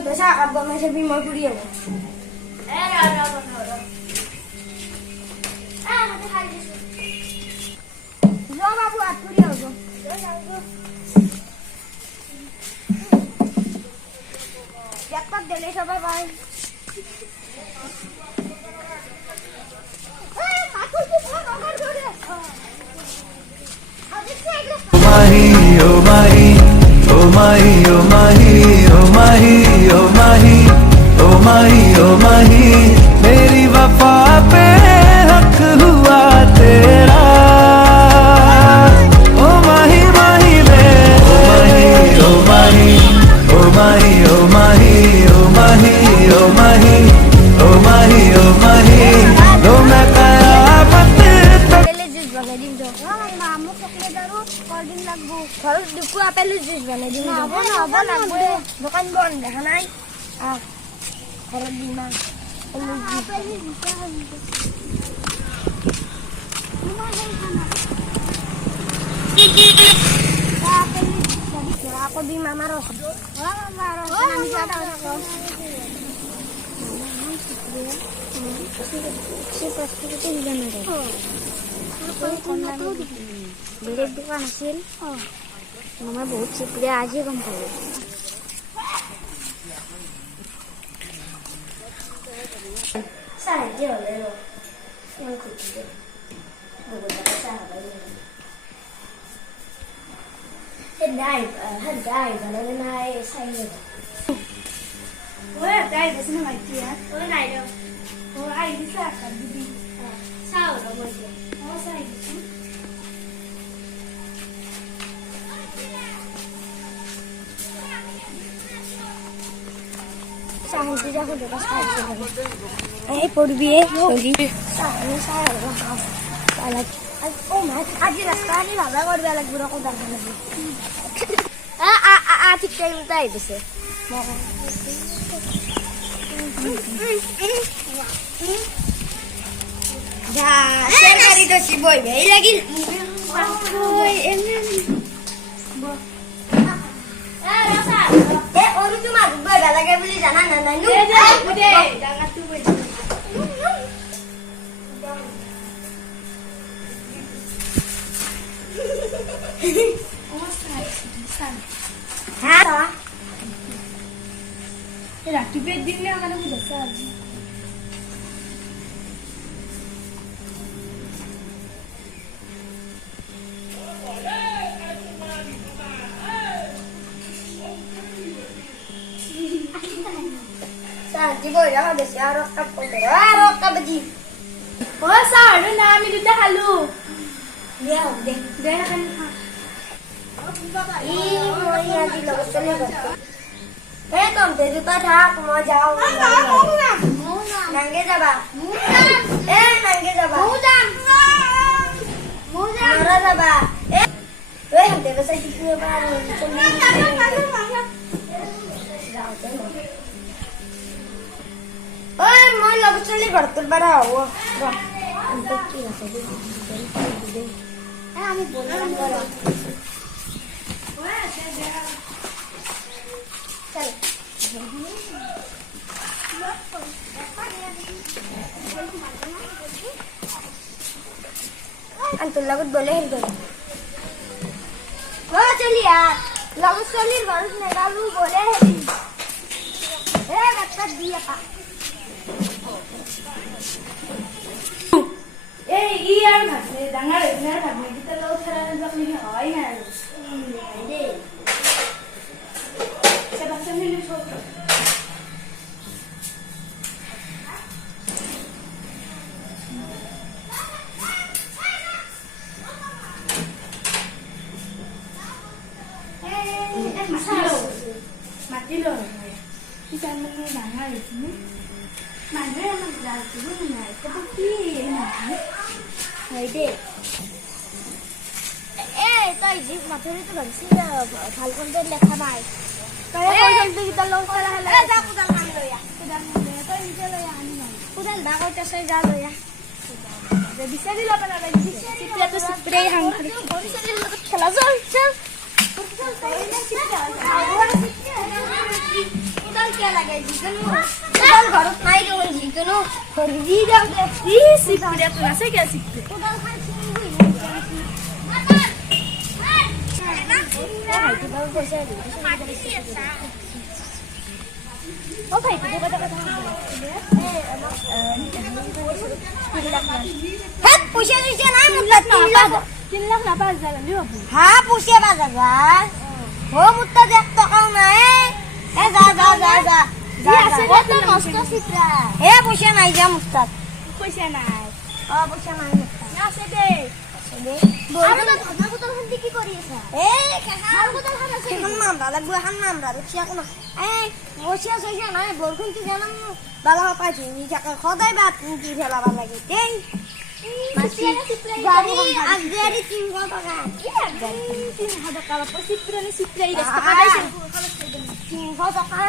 pesa apa masih bima kuliah. Nanti hari itu. Lo apa buat kuliah lo? Dapat dele siapa bang? Aku tuh orang dulu. Mahi, oh Mahi, oh Mahi, oh Mahi, oh Mahi, oh Mahi, oh Mahi, oh Mahi, मेरी वफा पे हक हुआ तेरा, ओ Mahi Mahi वे, ओ Mahi, oh Mahi, oh Mahi, oh Mahi, oh Mahi, oh Mahi, oh Mahi, oh Mahi, लो मैं कयामत Harus duku apa lu jus bana di mana? Apa lagu bukan bon dah naik. Kalau di mana? Apa ini bisa? Mana sana? Apa ini? Jadi aku di Mama Ros. Mama Ros. Nanti siapa Ros? Siapa itu di mana deh? मेरे दुकान से मैं बहुत चिपड़े आज ही कम कर सारे हो ले लो मैं खुद ही वो बता सारा हदाई बनाने ना है सही है वो हदाई बस ना मत किया वो नहीं दो वो आई दिशा कर दी साव ना मुझे वो सही Sahur dia aku dekat sekali. Pergi sorry. Saya lagi. Oh mas, aja lah sekali lah. Baru dia lagi buruk udah lagi. Atik kayak minta itu sih. Ya, share kali itu si boy. Lagi. Boy, ini. Rasa. Orang tu mah bergala-gala beli jangan nana nu. Udah, jangan tu beli. Hah? Tidak, tu beli dia mana muda sahaja. Jibo ya ada siarok ka baji. Oh sa ano na mi duda halu. Ya udah. Deh kan. Ih mo ya di logo chale ba. तुम ते जुता था mo jao. Nangge jaba. Nangge jaba. Mara jaba. हम ते बस दिखने बा. Oi, mau lagu celi bertul pada awak. Untuk kira saja. Kami boleh orang. Cel. Antul lagu boleh hidup. Wah celiya, lagu celi baru lagu boleh hidup. Kata dia pak. Iya mas, dengar kita laut sekarang belakangnya, oh iya. Ini. Siapa sendiri coba. Mati loh. Kita mau dengar ini. Mana yang menjelaskan dulu nih? Seperti ini. Haide. Tahu ini materi itu bagus sih. Kalau kau dah lihat apa? Kalau kau sampai kita langsung lah. Dah aku dah ngambil ya. Sudah ngambil. Tahu ini kalau yang ini. Sudah dah kau cari jalan ya. Jadi bisa di lapangan lagi. Kita tu spray hang. Bisa di lapangan. Kalau zon, zon. Kita কিয় লাগে যিকোনো ঘৰত নাই দেখোন যিকোনো খৰিজি যাওঁ দে চিকৰিয়াটো আছে কিয় চিকৰিয়া কোদালখন ছিঙি অ ভাইটি কথা পইচা দিছে নাই মোক 3 লাখ 3,05,000 আনিব আপুনি হা পইচা 5,000 ও মোৰ তাত 1 টকাও নাই এ যা যা যা যা যা আছে কত নষ্ট চিত্রা এ পইচা নাই যা মোৰ তাত পইচা নাই অ পইচা নাই মোৰ তাত আছে দেই আৰু তো ধনা বটলখন কি কৰি আছা এ ভাল বটলখন আছে এখন নামৰা লাগব এখন নামৰা ৰখিয়া কোন এ পইচা চইচা নাই বৰষুণটো জানাম বালা পাইছি নি জাকা সদায় বাত কি ফেলাবা লাগে দেই গাড়ি আগগাড়ি 300 টাকা কি আগগাড়ি 3,000 টাকা চিত্রানি চিত্রাই 10 টাকা দাইছে 300 টাকা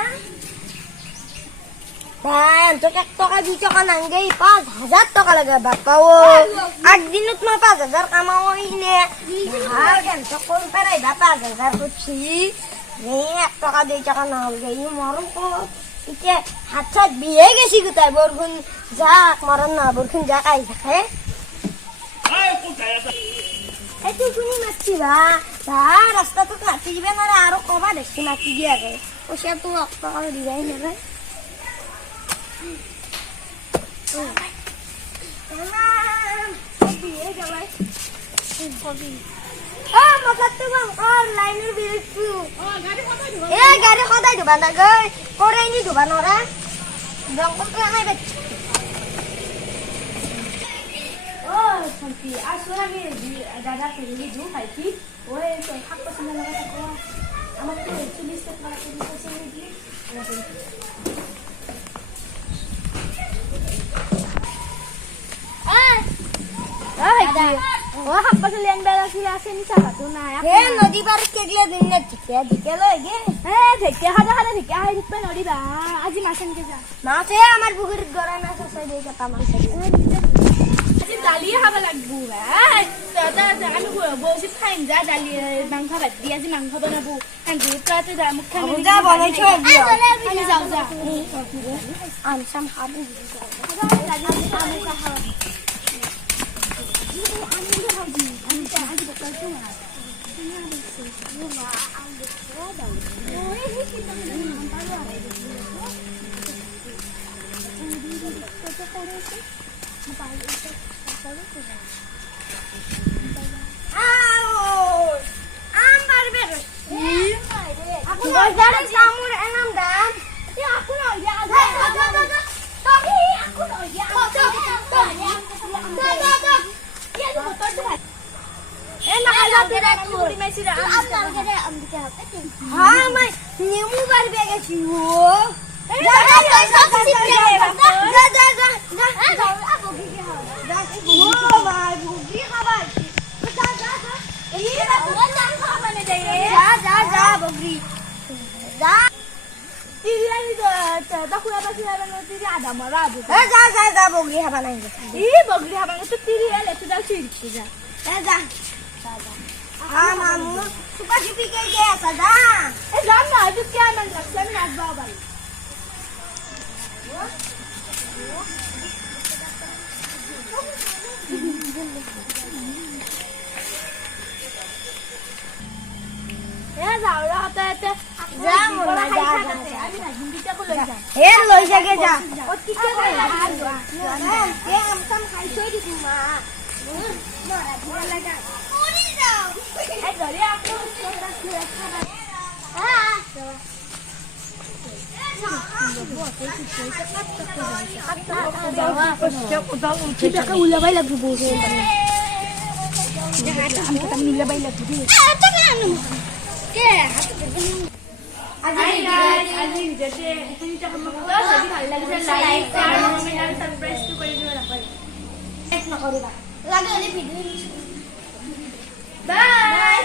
হ্যাঁ তো 1 টাকা 2 টাকা নাঙ্গে 5,000 টাকা লাগে বাপা ও একদিনত মই 5,000 কামাও ইনে আর কেন তো কোন পারাই বাপা 5,000 করছি এই 1 টাকা 2 টাকা না হল গই মরম কো ইতে হাত হাত বিয়ে গেছি গুতাই বরগুন যাক মরন না বরগুন যাক আই থাকে এই তুই কোনি মাছি বা রাস্তা তো কাটি দিবে না আর কবা দেখি মাটি দিয়া গে ওসে তো 1 টাকা দিবাই না গাড়ি সদায় ধুবা না গৈ কৰাই নি ধুবা নৰা জংঘলটো নাই বেছি ও শান্তি আসলে আমি দাদা ফেলি দিও ভাইটি ওই শাক পাচলি লাগা থাকো আমার তো 40 টাকা করে দিছে নেকি ও শাক পাচলি আনবা রাখিলে আছে নি চাহাতো নাই হে নদী পাৰ কেগলে দিন না ঠিকে লৈ গে ঢেকীয়া খাজা খাজা ঢেকীয়া খাই দিবা নদিবা আজি মাছ আনকে যা মাছে আমাৰ পুখুৰীত গৰা মাছ আছে দে কেটা মাছ আজি দালিয়ে খাব লাগবো ভাই দাদা আমি বৌজি খাইম যা দালি মাংস ভাত দি আজি মাংস বনাবো কান্দি কাতে যা মুখ খাম যা বনাইছো আমি যাও যা আম চাম খাবো हाँ मैं नींबू बार भी गए छी वो जा जा जा जा जा जा जा ओ भाई भूखी खबर जा जा जा ये ना खा बने जाइए जा जा जा बगरी जा तिरी आनी तो दाखुला बासिला बनो तिरी आधा मरा आबो जा जा जा बगरी हवा नहीं ई बगरी हवा तो तिरी आले तो दाल छिड़की जा जा हाँ मामू सुपा छुपी के गया सदा ए जान ना आज क्या मन रखला में आज बाबा ए जाओ रहता है जा मोला जा আমি না হিন্দিটা কই যা हे লই जाके जा ও কি কে ये हम सब खाई छोड़ दी मां मारा भूल लगा पूरी जाओ ए घरे आपको ulabay lagu buso. Ang katang ulabay lagu buso. Hi guys, आज जैसे इतनी तक हम तो सभी भाई लग से लाइक शेयर कमेंट और सब्सक्राइब तो कर दियो ना लाइक न करूबा लागे वीडियो बाय